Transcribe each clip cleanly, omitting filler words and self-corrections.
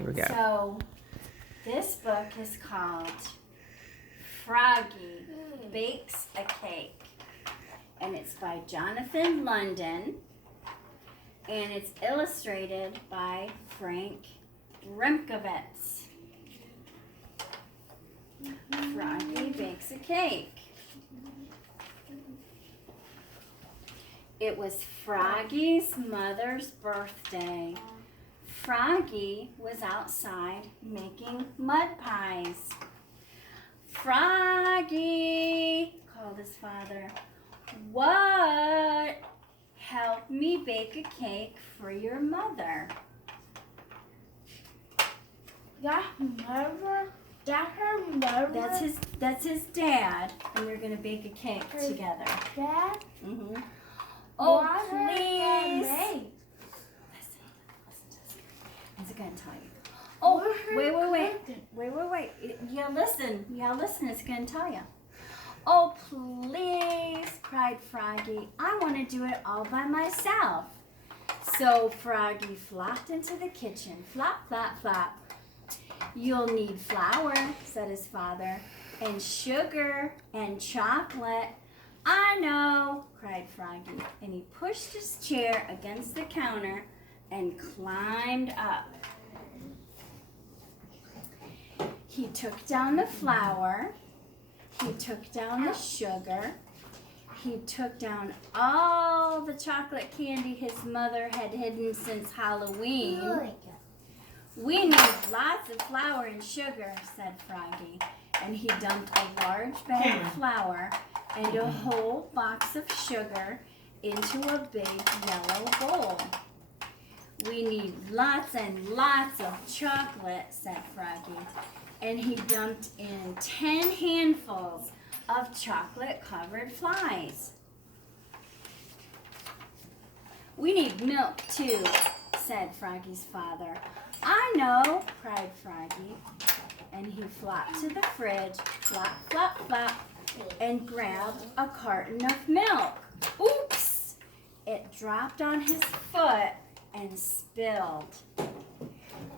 Here we go. So, this book is called Froggy Bakes a Cake. And it's by Jonathan London. And it's illustrated by Frank Remkowitz. Froggy Bakes a Cake. It was Froggy's mother's birthday. Froggy was outside making mud pies. Froggy, called his father, what? Help me bake a cake for your mother. That's her mother. That's his dad, and they're gonna bake a cake together. Dad? Mm-hmm. Oh, What please. Listen to this. What's it gonna tell you? Oh, wait. Yeah, listen. It's gonna tell you. Oh, please, cried Froggy. I want to do it all by myself. So Froggy flopped into the kitchen. Flop, flop, flop. You'll need flour, said his father, and sugar and chocolate. I know, cried Froggy, and he pushed his chair against the counter and climbed up. He took down the flour, he took down the sugar, he took down all the chocolate candy his mother had hidden since Halloween. We need lots of flour and sugar, said Froggy, and he dumped a large bag of flour and a whole box of sugar into a big yellow bowl. We need lots and lots of chocolate, said Froggy, and he dumped in 10 handfuls of chocolate-covered flies. We need milk, too, said Froggy's father. I know, cried Froggy, and he flopped to the fridge, flop, flop, flop, and grabbed a carton of milk. Oops! It dropped on his foot and spilled.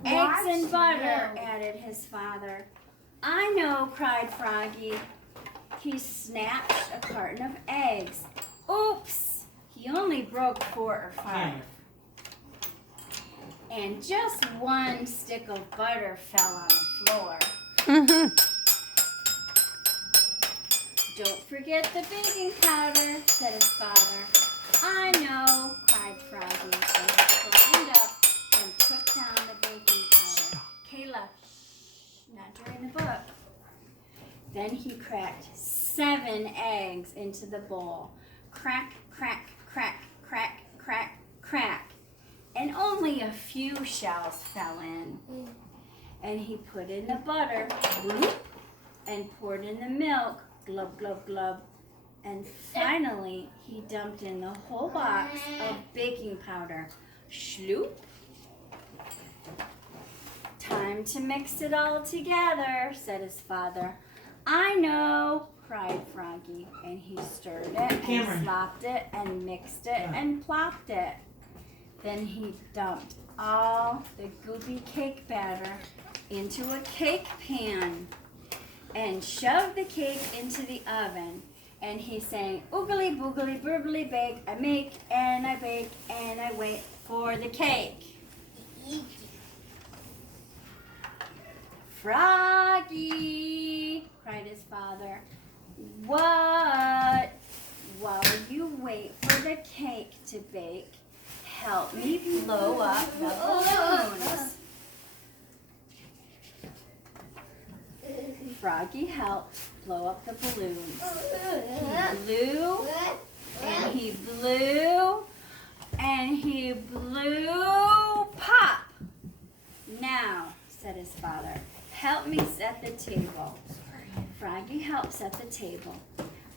Eggs and butter, added his father. I know, cried Froggy. He snatched a carton of eggs. Oops! He only broke 4 or 5. And just one stick of butter fell on the floor. Don't forget the baking powder, said his father. I know, cried Froggy, and he climbed up and took down the baking powder. Kayla, shh, not during the book. Then he cracked 7 eggs into the bowl. Crack, crack, crack, crack, crack, crack. And only a few shells fell in. And he put in the butter, bloop, and poured in the milk, glub, glub, glub. And finally, he dumped in the whole box of baking powder. Shloop. Time to mix it all together, said his father. I know, cried Froggy, and he stirred it and slopped it and mixed it and plopped it. Then he dumped all the goopy cake batter into a cake pan and shoved the cake into the oven. And he sang, oogly boogly burbly bake, I make and I bake and I wait for the cake. Froggy, cried his father. What? While you wait for the cake to bake, help me blow up the balloons. Froggy helped blow up the balloons. He blew, and he blew, and he blew, pop! Now, said his father, help me set the table. Froggy helped set the table.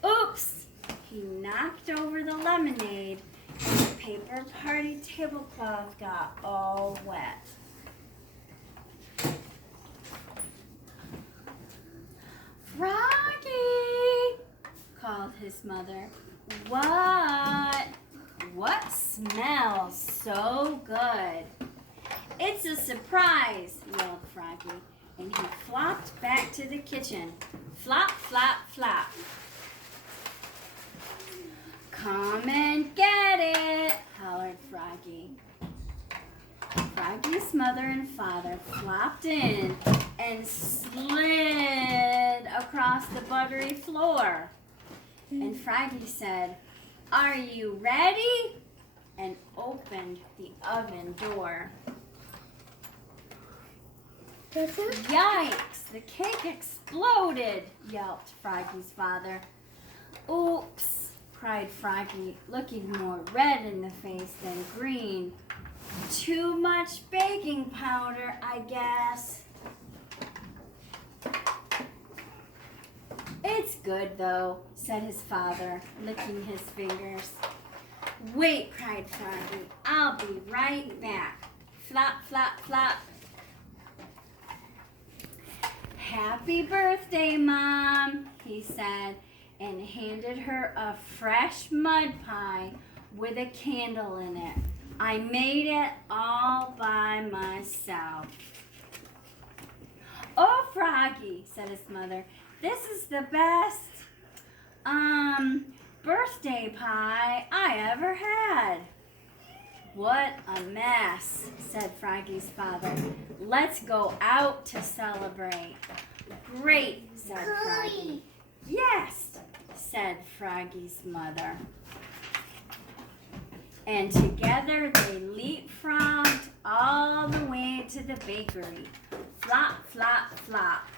Oops! He knocked over the lemonade, and the paper party tablecloth got all wet. Froggy, called his mother. What? What smells so good? It's a surprise, yelled back to the kitchen. Flop, flop, flop. Come and get it, hollered Froggy. Froggy's mother and father flopped in and slid across the buttery floor. And Froggy said, "Are you ready?" and opened the oven door. Yikes! The cake exploded, yelped Froggy's father. Oops, cried Froggy, looking more red in the face than green. Too much baking powder, I guess. It's good, though, said his father, licking his fingers. Wait, cried Froggy. I'll be right back. Flop, flop, flop. Happy birthday, Mom, he said, and handed her a fresh mud pie with a candle in it. I made it all by myself. Oh, Froggy, said his mother, this is the best, birthday pie I ever had. What a mess, said Froggy's father. Let's go out to celebrate. Great, said Froggy. Yes, said Froggy's mother. And together they leapfrogged all the way to the bakery. Flop, flop, flop.